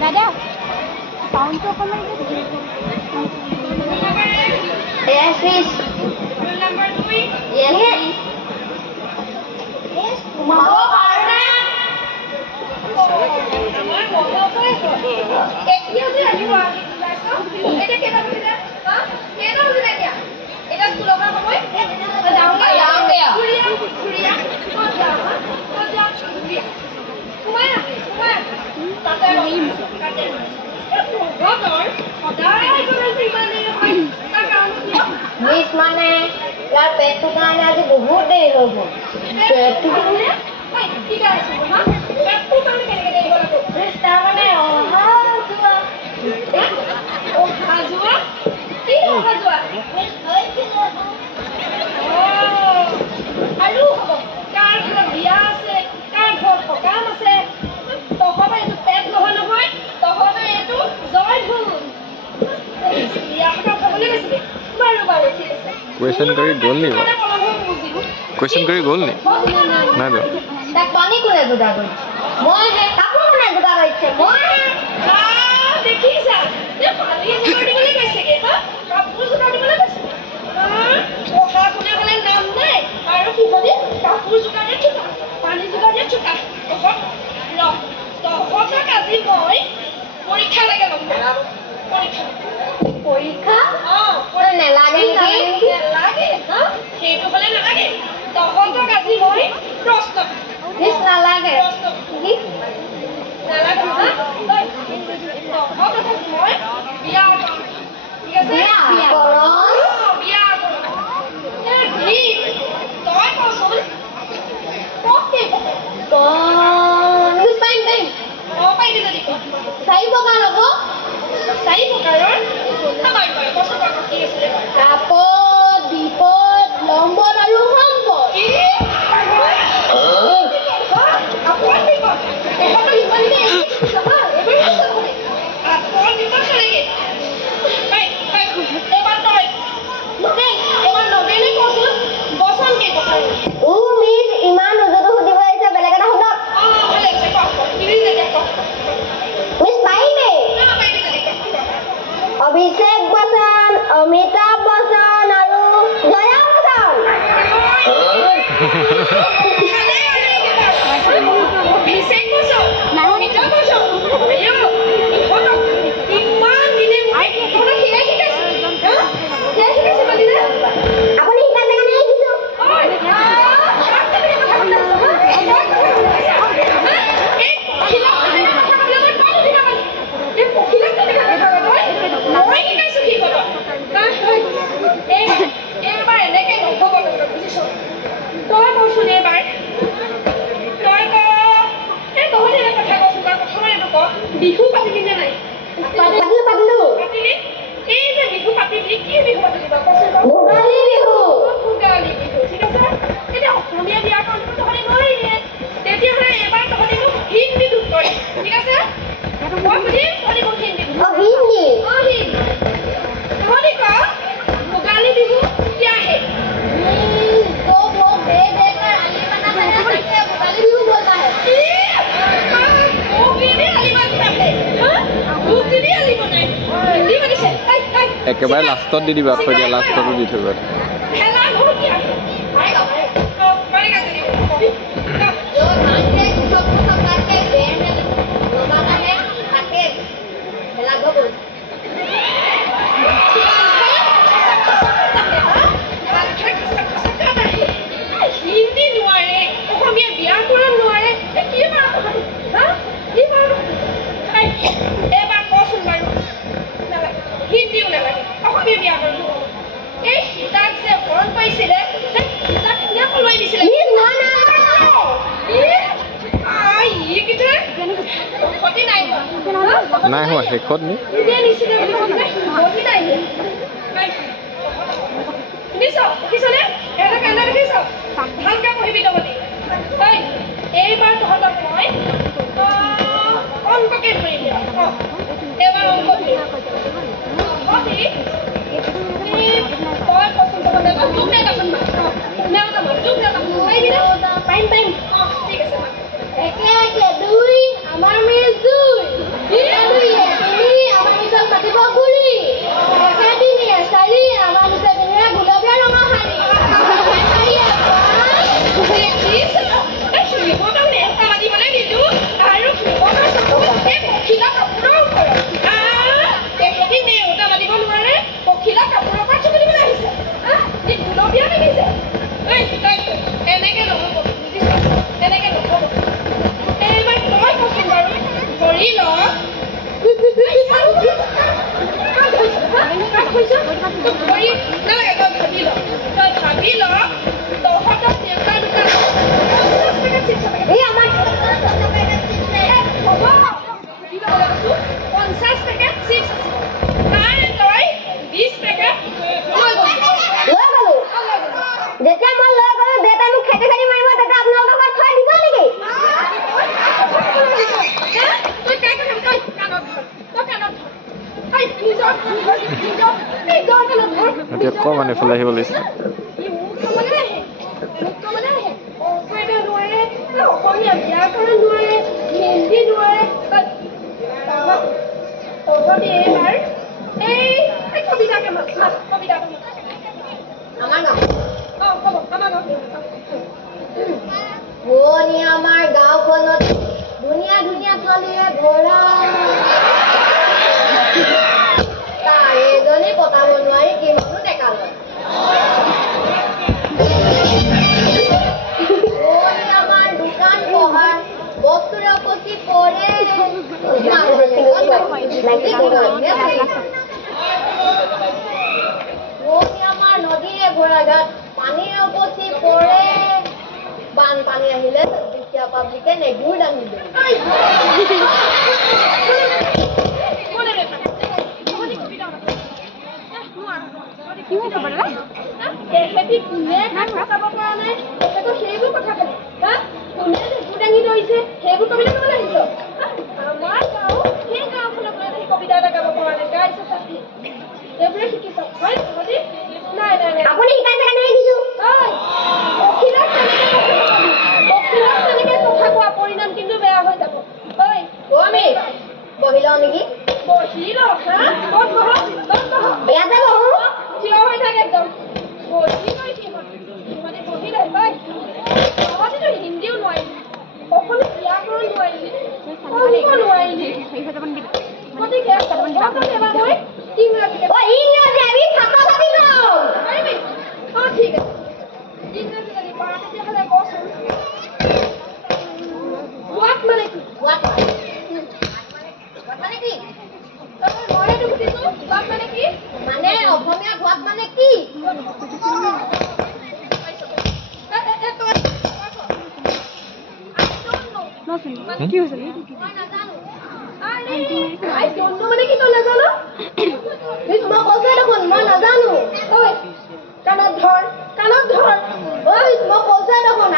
দাদা সাউন্ডটো অকণমান Yes, please. Rule number 3. Yes, please. Yes, Mama. Miss Mane, यार पेट तो कहाँ है आज बहुत देर हो गई। पेट तो कहाँ है? ठीक है हाँ पेट तो कहाँ है क्या देर हो गई? रिश्ता मने ओहा जुआ क्या ओहा जुआ? आलू कार घर बिया से कार घर पकाम से तो हम ये तो पेट लोहा न होए तो हम ये तो जॉइंट हो या का बोले कैसे मारो बारे ठीक है क्वेश्चन करी गोल नहीं हुआ क्वेश्चन करी गोल नहीं ना दो तक पानी कोने गुदा गई मोय है कापू कोने गुदा गई छे मोय है हां देखी सर ये पानी गुदाडी बोले कैसे के हां कापू गुदाडी बोले कैसे हां ओ हा कोने बोले नाम नहीं और की बोले कापू गुदाडी चुका पानी गुदाडी चुका तो लो तो होता का दिन मोय পরীক্ষা লাগে লম্বা পরীক্ষা পরীক্ষা हां ওরে না লাগে নাকি লাগে হ্যাঁ সেইটো বলে না লাগে তহন্তক আজি মই প্রশ্ন মিস না লাগে কি নালাগে হ্যাঁ তহন্তক আজি মই বিয়া কৰিম ঠিক আছে বিয়া কৰম বিয়া কৰিম এ কি তই কচোন ককে কোন মিস পাইন পাইন ও পাইলি যদি চাই বগা লব চাই প্ৰকাৰৰ আমাৰ কষ্ট কি আছে কাপত বিপদ লম্বত আৰু সম্পদ কি আপন বিপদ এটা ইমান নেই সহা আপন বিপদ লাগে ভাই ভাই এবার তই এবার নবেনে কচোন বসন কি কথা ও মিস ইমান নজতো সুধিব আহিছে বেলেগ এটা শুনক ভালে আছে কক কিনি দে কক মিস পাইনে না পাইলি যদি কক অভিষেক বচ্চন অমিতাভ বচ্চন আৰু জয়া বচ্চন অভিষেক বচ্চন অমিতাভ বচ্চন আয়ো ইমান দিনে মই কোনো খিলাই শিকাইছো হা খিলাই শিকাইছো মানে আপুনি শিকাইছে কাৰণে আহিছো বিহু পাতিলি নে নাই পাতিলো পাতিলি এই যে বিহু পাতিলি কি বিহু পাতিলি ভোগালী বিহু ভোগালী বিহু ঠিক আছে এতিয়া অসমীয়া ব্যাকৰণটো তহঁতি নোৱাৰিলে তেতিয়াহ'লে এবাৰ তহঁতি মোক হিন্দীত উত্তৰ ঠিক আছে মই সুধিম তহঁতি মোক হিন্দীত হিন্দী हिंदी तोहरी का भोगाली बिहू क्या है तो वो दे देकर आली बना है कैसे भोगाली बिहू बोलता है वो गिने आली बनता है हां वो गिने आली बनाए हिंदी में से একেবাৰে লাষ্টত দি দিবা থৈ দিয়া লাষ্টতো দি থৈ গ'ল हेला हो क्या आएगा पड़ेगा तेरी जो धान के सब करके बैंड लगाता है ताकि हेला गो हिंदी নোৱাৰে অসমীয়া ব্যাকৰণ নোৱাৰে কি বাৰু হা কি বাৰু এবাৰ কচোন বাৰু নালাগে হিন্দীও নালাগে অসমীয়া ব্যাকৰণ এই কিতাপ যে মন পাইছিলে কিতাপ কোনে কলৈ দিছিলে ই কিটা ক্ষতি নাই নাই হোৱা শেষত নি নিজে নিছিলে ক্ষতি নাই শুনিছনে এটা কান্দা দেখিছ ভালকৈ পঢ়িবি তহঁতি এইবাৰ তহঁতক মই অংককে ধৰিম এবাৰ অংক ধৰিম তই কচোন তহঁতে অকণমান এইফালে আহিব লাগিছিলে ই মোক ক'বলৈ আহে অংক এটা নোৱাৰে অসমীয়া ব্যাকৰণ নোৱাৰে হিন্দী নোৱাৰে তহঁতি এইবাৰ এই কবিতাকে মাত কবিতাকে মাত আমাৰ গাঁও অঁ ক'ব আমাৰ গাঁও শুৱনি আমাৰ গাঁওখনত ধুনীয়া ধুনীয়া ছোৱালীৰে ভৰা তাৰ এজনী পতাব নোৱাৰি কিমানো ডেকা লয় শুৱনি আমাৰ দোকান পোহাৰ বস্তুৰে উপচি পৰে শুৱনি আমাৰ নদীৰে ভৰা ঘাট পানীৰে উপচি পৰে বানপানী আহিলে দুখীয়া পাব্লিকে নেগুৰ দাঙি দিয়ে কি হৈছে বাৰু তেখেতি কোনে কাম চাব পৰা নাই তেখেতৰ সেইবোৰ কথা ক'লে হা কোনে নেগুৰ দাঙি ধৰিছে সেইবোৰ কবিতা ক'বলৈ আহিছ আমাৰ গাঁও সেই গাঁওখনৰ পৰা সেই কবিতা এটা গাব পৰা নাই গাইছে চাকি এইবোৰে শিকিছ হয় তহঁতি নাই নাই নাই আপুনি শিকাইছে কাৰণে শিকিছোঁ অখিলক তেনেকে কথা কোৱা পৰিণাম কিন্তু বেয়া হৈ যাব ঐ আমি বহি লওঁ নেকি বহি ল হা ক'ত বহ ইয়াতে বহো থিয় হৈ থাকে একদম বহি লৈ সিহঁতে বহি লয় ঐ তহঁতিতো হিন্দীও নোৱাৰিলি অসমীয়া ব্যাকৰণ নোৱাৰিলি অংক নোৱাৰিলি গতিকে এবাৰ মই ইংৰাজী ইংৰাজী আমি ছাত্ৰ ছাত্ৰী লওঁ পাৰিবি অঁ ঠিক আছে ইংৰাজী যদি পাৰা তেতিয়াহ'লে কচোন হোৱাট মানে কি হোৱাট মানে কি মইতো সুধিছো হোৱাট মানে কি মানে অসমীয়া হোৱাট মানে কি কি হৈছে মই নাজানো I don't know মানে কি তই নাজানো মই কৈছোঁ দেখোন মই নাজানো ঐ কাণত ধৰ ঐ মই কৈছোঁ দেখোন